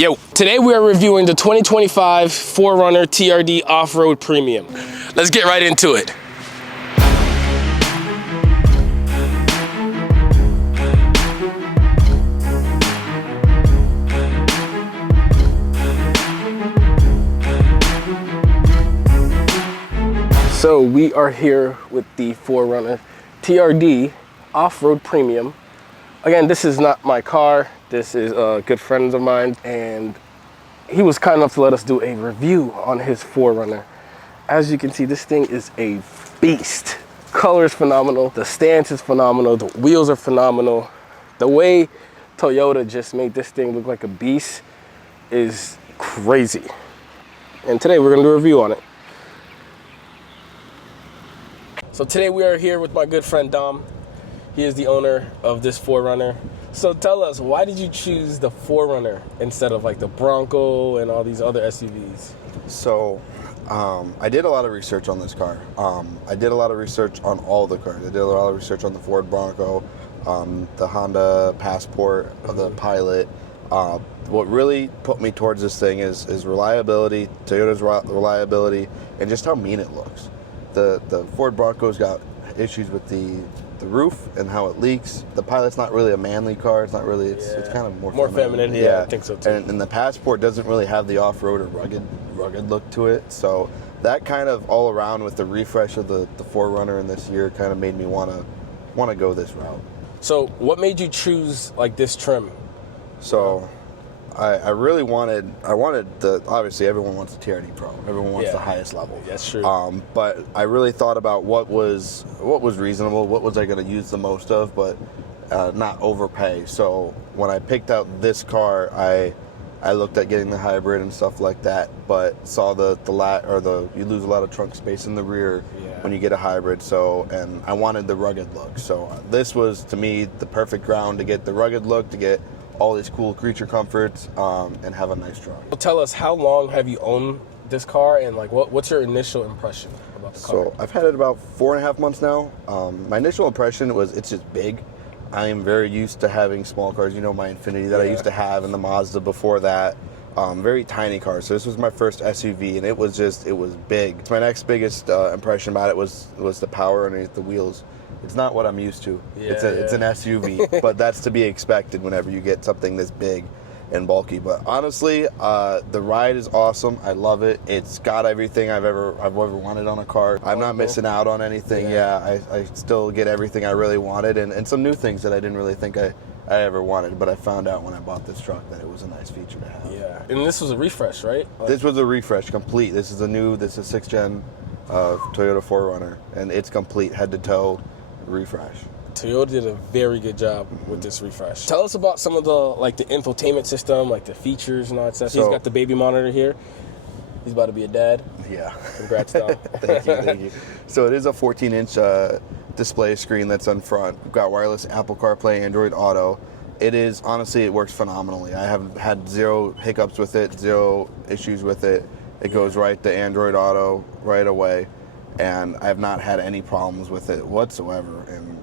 Yo, today we are reviewing the 2025 4Runner TRD Off-Road Premium. Let's get right into it. So we are here with the 4Runner TRD Off-Road Premium. Again, this is not my car. This is good friends of mine, and he was kind enough to let us do a review on his 4Runner. As you can see, this thing is a beast. Color is phenomenal. The stance is phenomenal. The wheels are phenomenal. The way Toyota just made this thing look like a beast is crazy. And today we're gonna do a review on it. So today we are here with my good friend Dom. He is the owner of this 4Runner. So tell us, why did you choose the 4Runner instead of like the Bronco and all these other SUVs? So I did a lot of research on this car. I did a lot of research on all the cars. I did a lot of research on the Ford Bronco, the Honda Passport, the Pilot. What really put me towards this thing is reliability, Toyota's reliability, and just how mean it looks. The Ford Bronco's got issues with the roof and how it leaks. The Pilot's not really a manly car. It's not really. It's kind of more feminine. Yeah, I think so too. And the Passport doesn't really have the off-road or rugged look to it. So that kind of all around with the refresh of the 4Runner in this year kind of made me want to go this route. So what made you choose like this trim? So I really wanted obviously everyone wants the TRD Pro. Everyone wants the highest level. That's true. But I really thought about what was reasonable, what was I going to use the most of, but not overpay. So when I picked out this car, I looked at getting the hybrid and stuff like that, but saw you lose a lot of trunk space in the rear when you get a hybrid. So, and I wanted the rugged look. So this was, to me, the perfect ground to get the rugged look, to get all these cool creature comforts, and have a nice drive. Well, tell us, how long have you owned this car, and like what's your initial impression about the car? So I've had it about 4.5 months now. My initial impression was it's just big. I am very used to having small cars. You know, my Infiniti that I used to have, and the Mazda before that. Very tiny car. So this was my first SUV, and it was big. So my next biggest impression about it was the power underneath the wheels. It's not what I'm used to. It's an SUV, but that's to be expected whenever you get something this big and bulky. But honestly, the ride is awesome. I love it. It's got everything I've ever wanted on a car. I'm not missing out on anything. I still get everything I really wanted, and some new things that I didn't really think I ever wanted, but I found out when I bought this truck that it was a nice feature to have. Yeah, and this was a refresh, right? This was a refresh, complete. This is 6th gen Toyota 4Runner, and it's complete, head to toe refresh. Toyota did a very good job with this refresh. Tell us about some of the infotainment system, like the features and all that stuff. He's got the baby monitor here. He's about to be a dad. Yeah. Congrats, Dom. Thank you. So it is a 14-inch display screen that's on front. We've got wireless Apple CarPlay, Android Auto. Honestly, it works phenomenally. I have had zero hiccups with it, zero issues with it. It goes right to Android Auto right away, and I have not had any problems with it whatsoever. And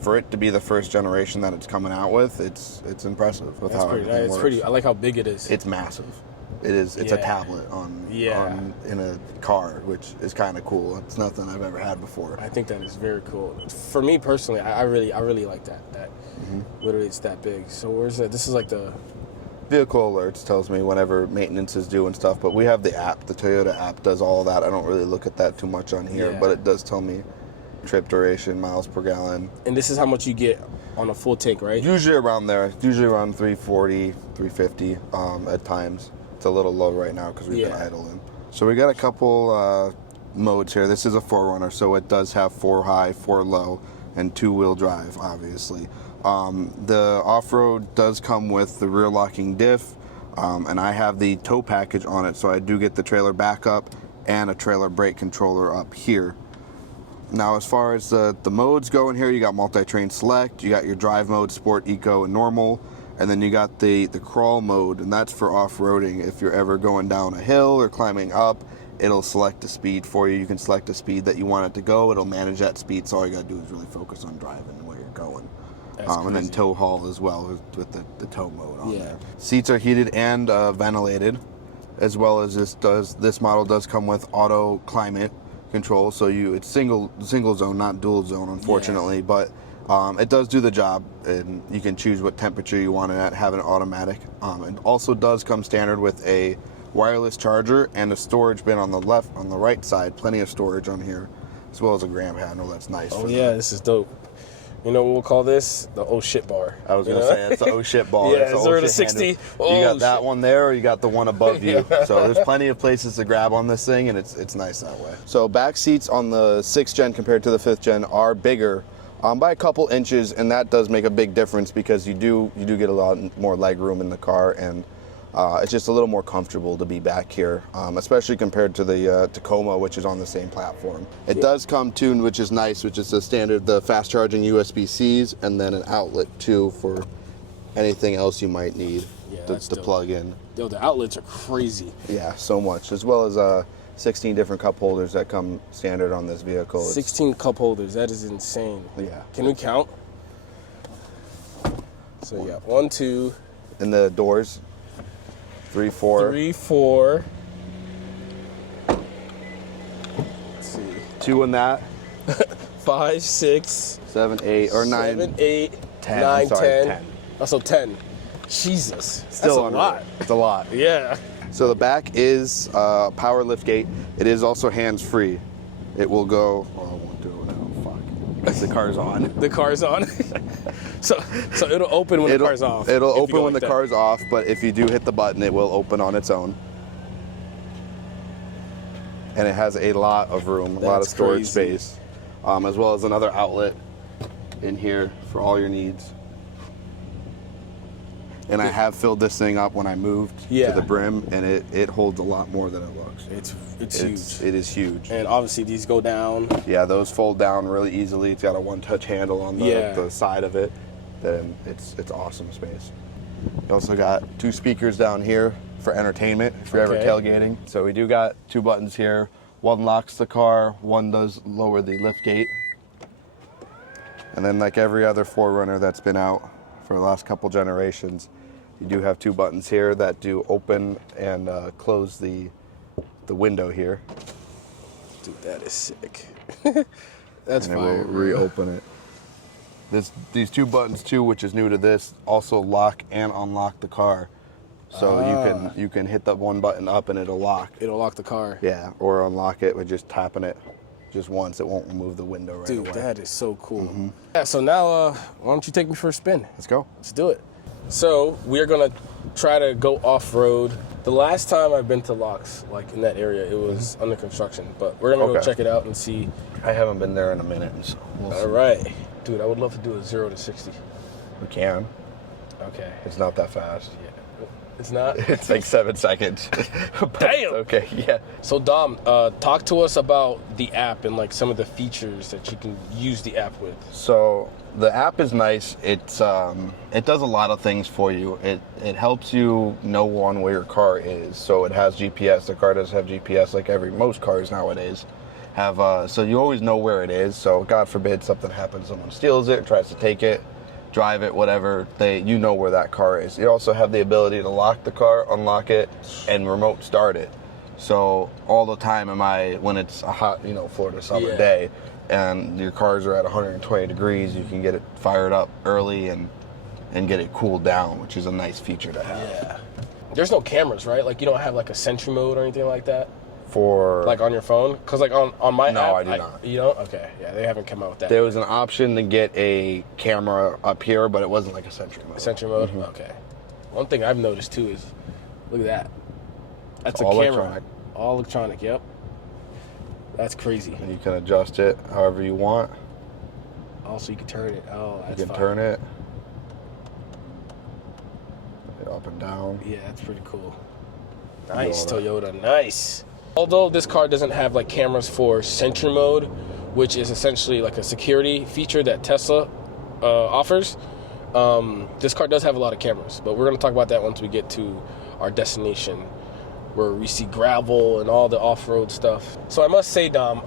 for it to be the first generation that it's coming out with, it's impressive with how everything works. I like how big it is. It's massive. It is. It's a tablet in a car, which is kind of cool. It's nothing I've ever had before. I think that is very cool. For me personally, I really like that. Literally, it's that big. So where's that? This is like the vehicle alerts tells me whenever maintenance is due and stuff. But we have the app. The Toyota app does all of that. I don't really look at that too much on here, but it does tell me trip duration, miles per gallon. And this is how much you get on a full tank, right? Usually around there. Usually around 340, 350 at times. It's a little low right now because we've been idling. So we got a couple modes here. This is a 4Runner, so it does have 4 high, 4 low, and 2-wheel drive, obviously. The off-road does come with the rear locking diff, and I have the tow package on it, so I do get the trailer backup and a trailer brake controller up here. Now, as far as the modes go in here, you got multi-train select, you got your drive mode, sport, eco, and normal, and then you got the crawl mode, and that's for off-roading. If you're ever going down a hill or climbing up, it'll select a speed for you. You can select a speed that you want it to go. It'll manage that speed, so all you gotta do is really focus on driving where you're going. and then tow haul as well with the tow mode on Yeah. there. Seats are heated and ventilated, as well as this model does come with auto climate control, so it's single zone, not dual zone, unfortunately, but it does do the job, and you can choose what temperature you want it at, have it automatic. It also does come standard with a wireless charger and a storage bin on the right side, plenty of storage on here, as well as a gram handle. That's nice. Oh yeah, this is dope. You know what we'll call this? The oh shit bar. I was gonna say it's the oh shit bar. Yeah, it's is there a 60? You got that one there, or you got the one above you. So there's plenty of places to grab on this thing, and it's nice that way. So back seats on the 6th gen compared to the 5th gen are bigger by a couple inches, and that does make a big difference because you do get a lot more leg room in the car, and it's just a little more comfortable to be back here, especially compared to the Tacoma, which is on the same platform. It does come tuned, which is nice, which is the standard, the fast charging USB-Cs, and then an outlet too for anything else you might need to plug in. Yo, the outlets are crazy. Yeah, so much, as well as 16 different cup holders that come standard on this vehicle. 16 cup holders, that is insane. Yeah. Can we count? So you got 1, 2. In the doors. 3, 4. 3, 4. Let's see. 2 in that. 5, 6. 7, 8, or 9. 7, 8, 10. 9, Sorry, 10. 10. Also 10. Jesus. Still That's a lot. It's a lot. Yeah. So the back is power liftgate. It is also hands-free. It will go. Oh, I won't do it now. Fuck. Because the car's on. The car's on. so it'll open when the car's off. It'll open when the car's off, but if you do hit the button, it will open on its own. And it has a lot of room, a lot of storage space, as well as another outlet in here for all your needs. And I have filled this thing up when I moved to the brim, and it holds a lot more than it looks. It's huge. It is huge. And obviously these go down. Yeah, those fold down really easily. It's got a one-touch handle on the side of it. Then it's awesome space. You also got 2 speakers down here for entertainment if you're ever tailgating. So we do got 2 buttons here. One locks the car, one does lower the lift gate. And then like every other 4Runner that's been out for the last couple generations, you do have 2 buttons here that do open and close the window here. Dude, that is sick. That's fire. And it will reopen it. These 2 buttons too, which is new to this, also lock and unlock the car. So you can hit that one button up and it'll lock. It'll lock the car. Yeah, or unlock it with just tapping it just once. It won't remove the window right away. Dude, that is so cool. Mm-hmm. Yeah, so now why don't you take me for a spin? Let's go. Let's do it. So we're gonna try to go off-road. The last time I've been to Locks, like in that area, it was under construction, but we're gonna go check it out and see. I haven't been there in a minute, so we'll see. All right. Dude, I would love to do a 0 to 60. We can. Okay. It's not that fast. Yeah. It's not? It's like 7 seconds. Damn! Okay, yeah. So Dom, talk to us about the app and like some of the features that you can use the app with. So the app is nice. It's it does a lot of things for you. It helps you know where your car is. So it has GPS. The car does have GPS, like most cars nowadays have. So you always know where it is. So God forbid something happens, someone steals it, tries to take it, drive it, whatever, you know where that car is. You also have the ability to lock the car, unlock it, and remote start it. So all the time when it's a hot, Florida summer day, and your cars are at 120 degrees, you can get it fired up early and get it cooled down, which is a nice feature to have. Yeah. There's no cameras, right? Like you don't have like a Sentry mode or anything like that? For like on your phone? Because like on my app, no, I do not. You don't? Okay, yeah, they haven't come out with that. There was an option to get a camera up here, but it wasn't like a Sentry mode. Sentry mode? Mm-hmm. Okay. One thing I've noticed too is, look at that. That's all a camera. Electronic. All electronic, yep. That's crazy. And you can adjust it however you want. Also, you can turn it. Oh, that's You can turn it up and down. Yeah, that's pretty cool. Nice, Toyota, nice. Although this car doesn't have like cameras for Sentry mode, which is essentially like a security feature that Tesla offers, this car does have a lot of cameras, but we're going to talk about that once we get to our destination where we see gravel and all the off-road stuff. So I must say, Dom,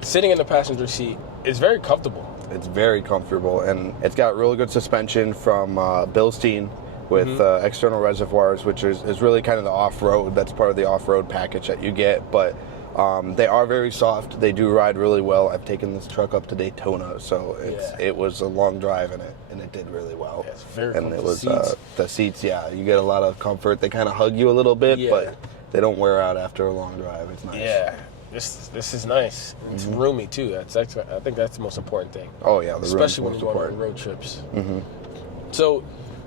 sitting in the passenger seat is very comfortable. It's very comfortable, and it's got really good suspension from Bilstein with external reservoirs, which is really kind of the off-road. That's part of the off-road package that you get, but they are very soft. They do ride really well. I've taken this truck up to Daytona, so it was a long drive in it, and it did really well. Yeah, it's very and it was seats. The seats. Yeah, you get a lot of comfort. They kind of hug you a little bit, but they don't wear out after a long drive. It's nice. Yeah, this is nice. It's roomy too. I think that's the most important thing. Oh yeah, especially when you go on road trips. So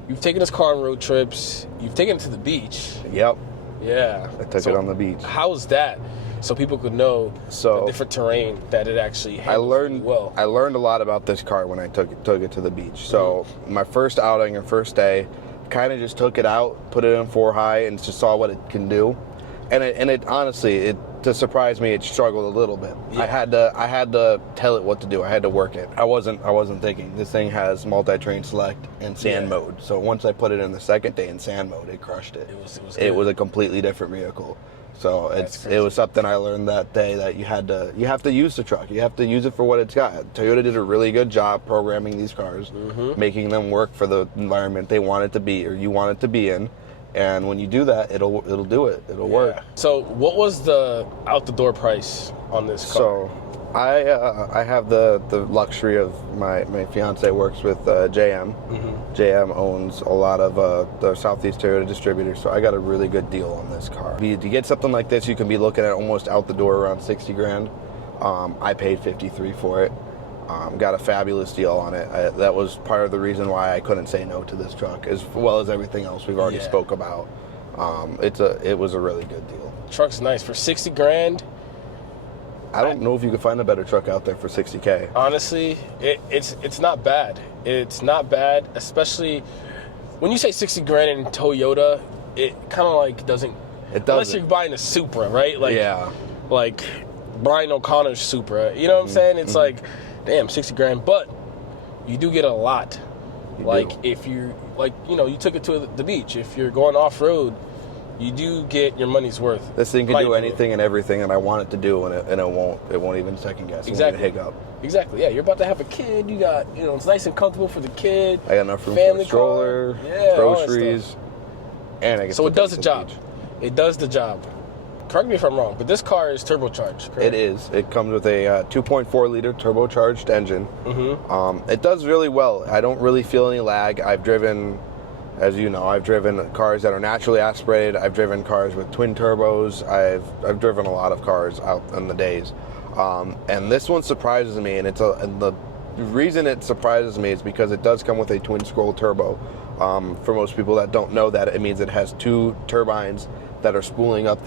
you've taken this car on road trips. You've taken it to the beach. Yep. Yeah. I took it on the beach. How's that? So people could know the different terrain that it actually handles really well. I learned a lot about this car when I took it to the beach. So my first outing and first day, kind of just took it out, put it in 4 high, and just saw what it can do. And it honestly, to surprise me, it struggled a little bit. Yeah. I had to tell it what to do. I had to work it. I wasn't thinking. This thing has multi-train select and sand mode. So once I put it in the second day in sand mode, it crushed it. It was a completely different vehicle. So it was something I learned that day, that you have to use the truck. You have to use it for what it's got. Toyota did a really good job programming these cars, making them work for the environment they want it to be, or you want it to be in. And when you do that, it'll do it. It'll work. So what was the out the door price on this car? So I have the luxury of my fiance works with JM. JM owns a lot of the Southeast Toyota distributors, so I got a really good deal on this car. To get something like this, you can be looking at almost out the door around 60 grand. I paid 53 for it. Got a fabulous deal on it. That was part of the reason why I couldn't say no to this truck, as well as everything else we've already spoke about. It was a really good deal. Truck's nice for 60 grand. I don't know if you could find a better truck out there for 60K. Honestly, it's not bad. It's not bad, especially when you say 60 grand in Toyota. It kind of like doesn't. Unless you're buying a Supra, right? Like Brian O'Connor's Supra. You know what I'm saying? It's like, damn, 60 grand, but you do get a lot. If you you took it to the beach. If you're going off road, you do get your money's worth. This thing can do anything and everything, and I want it to do, and it won't even second guess. Exactly. It won't hiccup. Exactly. Yeah, you're about to have a kid. You got, it's nice and comfortable for the kid. I got enough room for a stroller, groceries, and I get. So it does the job. It does the job. Correct me if I'm wrong, but this car is turbocharged, correct? It is. It comes with a 2.4 liter turbocharged engine. It does really well. I don't really feel any lag. I've driven, as you know, I've driven cars that are naturally aspirated. I've driven cars with twin turbos. I've driven a lot of cars out in the days, and this one surprises me. And the reason it surprises me is because it does come with a twin scroll turbo. For most people that don't know that, it means it has 2 turbines that are spooling up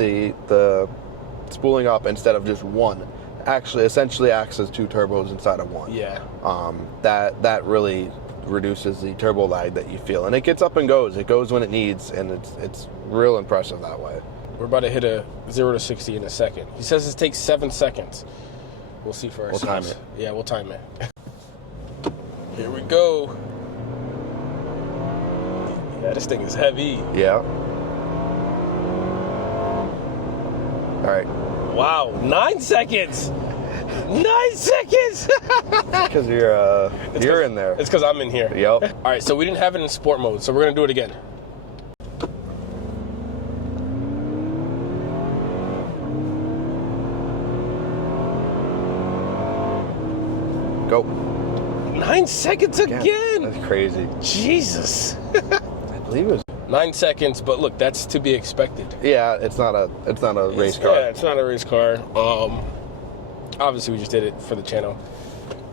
spooling up instead of just one. Actually, essentially acts as 2 turbos inside of one. Yeah. That really reduces the turbo lag that you feel, and it gets up and goes. It goes when it needs, and it's real impressive that way. We're about to hit a 0 to 60 in a second. He says it takes 7 seconds. We'll see for ourselves. We'll time it. Yeah, we'll time it. Here we go. Yeah, this thing is heavy. Yeah. All right. Wow, 9 seconds. 9 seconds. Because you're in there. It's because I'm in here. Yep. All right, so we didn't have it in sport mode, so we're gonna do it again. Go. 9 seconds again. That's crazy. Jesus. I believe it was 9 seconds, but look, that's to be expected. Yeah, it's not a race car. Yeah, it's not a race car. Obviously, we just did it for the channel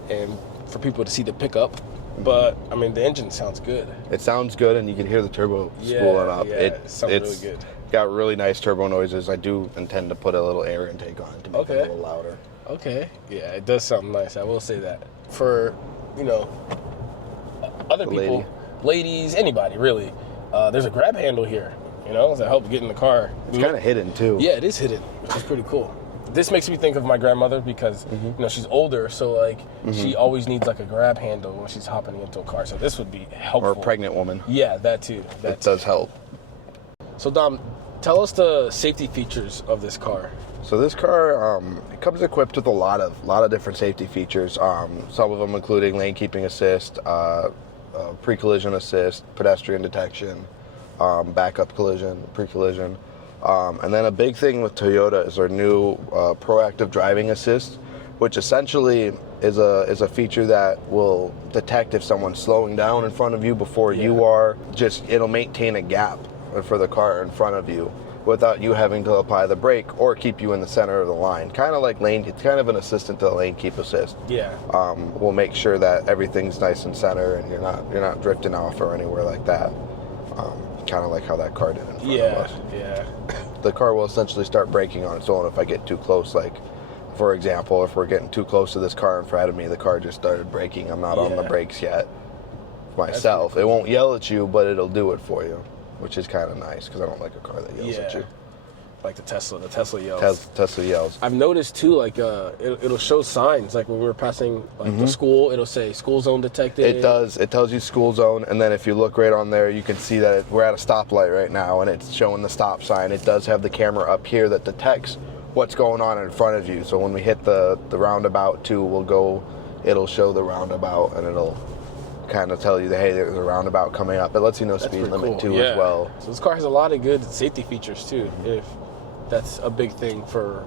and for people to see the pickup. But I mean, the engine sounds good. It sounds good, and you can hear the turbo spooling up. Yeah, it sounds really good. Got really nice turbo noises. I do intend to put a little air intake on it to make it a little louder. Okay. Yeah, it does sound nice. I will say that. For other people, ladies, anybody really. There's a grab handle here, that helps get in the car. It's kind of hidden too. Yeah, it is hidden, which is pretty cool. This makes me think of my grandmother because she's older, so she always needs like a grab handle when she's hopping into a car. So this would be helpful. Or a pregnant woman. Yeah, that too. That does help. So Dom, Tell us the safety features of this car. So this car, it comes equipped with a lot of different safety features. Some of them including lane keeping assist, pre-collision assist, pedestrian detection, backup collision, pre-collision, and then a big thing with Toyota is their new proactive driving assist, which essentially is a feature that will detect if someone's slowing down in front of you before you are. It'll maintain a gap for the car in front of you without you having to apply the brake or keep you in the center of the line. Kind of like it's kind of an assistant to the lane keep assist. Yeah. We'll make sure that everything's nice and center and you're not drifting off or anywhere like that. Kind of like how that car did in front of us. Yeah. The car will essentially start braking on its own if I get too close. Like, for example, if we're getting too close to this car in front of me, the car just started braking. I'm not on the brakes yet myself. It won't yell at you, but it'll do it for you, which is kind of nice because I don't like a car that yells at you. Like the Tesla yells. Tesla yells. I've noticed too, like it'll show signs, like when we were passing the school, it'll say school zone detected. It does. It tells you school zone, and then if you look right on there, you can see that we're at a stoplight right now, and it's showing the stop sign. It does have the camera up here that detects what's going on in front of you. So when we hit the roundabout too, it'll show the roundabout, and it'll kind of tell you that, hey, there's a roundabout coming up. It lets you know speed limit too as well. So this car has a lot of good safety features too. If that's a big thing for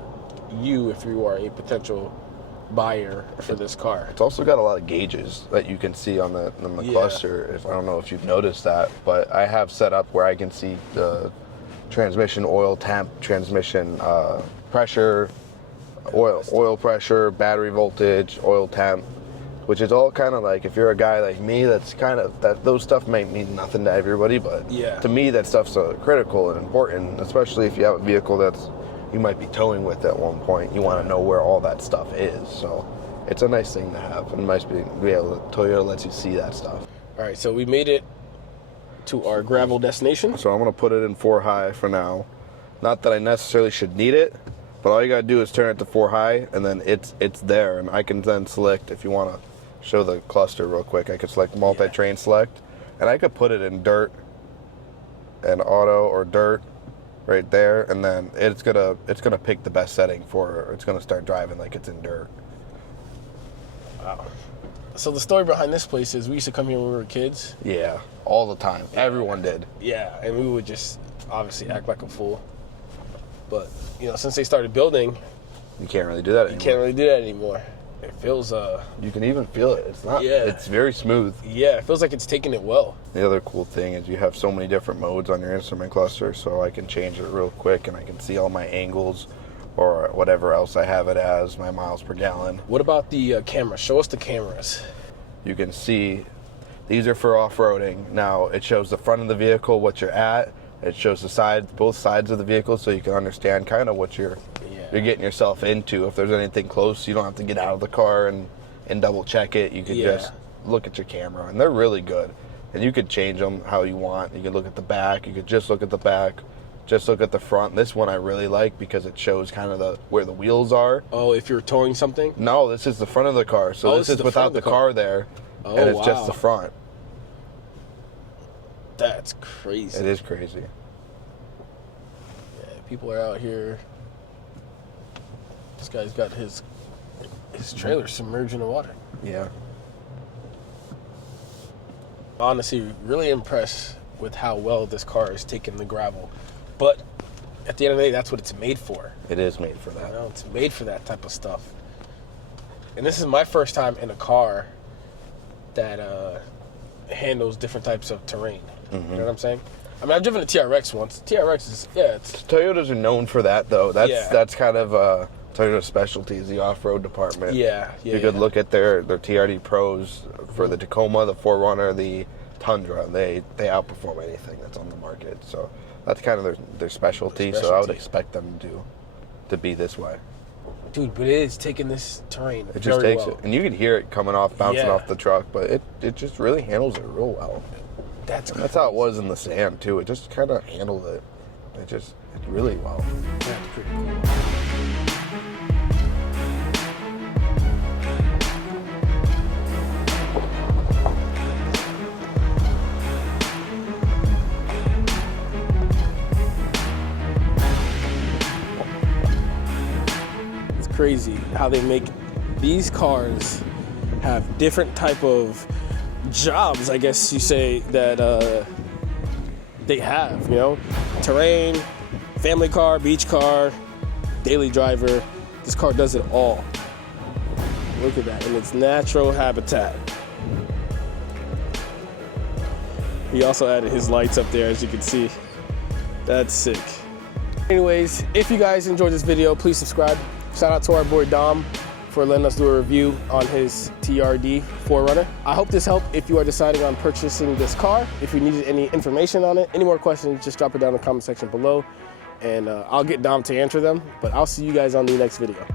you, if you are a potential buyer for this car. It's also got a lot of gauges that you can see on the cluster. I don't know if you've noticed that, but I have set up where I can see the transmission oil temp, transmission pressure, oil pressure, battery voltage, oil temp, which is all kind of like, if you're a guy like me, that's kind of, those stuff may mean nothing to everybody, but to me that stuff's critical and important, especially if you have a vehicle that's you might be towing with at one point. You want to know where all that stuff is, so it's a nice thing to have, and nice be able to, Toyota lets you see that stuff. All right, so we made it to our gravel destination. So I'm gonna put it in 4 high for now. Not that I necessarily should need it, but all you gotta do is turn it to 4 high, and then it's there, and I can then select, if you want to show the cluster real quick, I could select multi-train select, and I could put it in dirt and auto or dirt right there, and then it's gonna pick the best setting for, it's gonna start driving like it's in dirt. Wow. So the story behind this place is we used to come here when we were kids. Yeah, all the time. Everyone did. Yeah, and we would just obviously act like a fool. But, since they started building, you can't really do that anymore. You can't really do that anymore. It feels you can even feel it. It's not it's very smooth. Yeah, it feels like it's taking it well. The other cool thing is you have so many different modes on your instrument cluster, so I can change it real quick and I can see all my angles or whatever else I have it as, my miles per gallon. What about the camera? Show us the cameras. You can see these are for off-roading. Now it shows the front of the vehicle, what you're at. It shows the both sides of the vehicle, so you can understand kind of what you're getting yourself into. If there's anything close, you don't have to get out of the car and double check it. You can just look at your camera, and they're really good. And you could change them how you want. You could look at the back. You could just look at the back. Just look at the front. This one I really like because it shows kind of where the wheels are. Oh, if you're towing something? No, this is the front of the car. So this is without the car there, and it's just the front. That's crazy. It is crazy. Yeah, people are out here. This guy's got his trailer submerged in the water. Yeah. Honestly, really impressed with how well this car is taking the gravel. But at the end of the day, that's what it's made for. It is made for that. It's made for that type of stuff. And this is my first time in a car that handles different types of terrain. You know what I'm saying? I mean, I've driven a TRX once. TRX is, Toyotas are known for that, though. That's kind of Toyota's specialty is the off-road department. You could look at their TRD Pros for the Tacoma, the 4Runner, the Tundra. They outperform anything that's on the market. So that's kind of their specialty. So I would expect them to be this way. Dude, but it is taking this terrain. It just takes it, and you can hear it coming off, bouncing off the truck. But it just really handles it real well. That's how it was in the sand too. It just kind of handled it. It's really well. That's pretty cool. crazy how they make these cars have different type of jobs, I guess you say, that they have, you know? Terrain, family car, beach car, daily driver. This car does it all. Look at that, in its natural habitat. He also added his lights up there, as you can see. That's sick. Anyways, if you guys enjoyed this video, please subscribe. Shout out to our boy Dom for letting us do a review on his TRD 4Runner. I hope this helped if you are deciding on purchasing this car. If you needed any information on it, any more questions, just drop it down in the comment section below, and I'll get Dom to answer them. But I'll see you guys on the next video.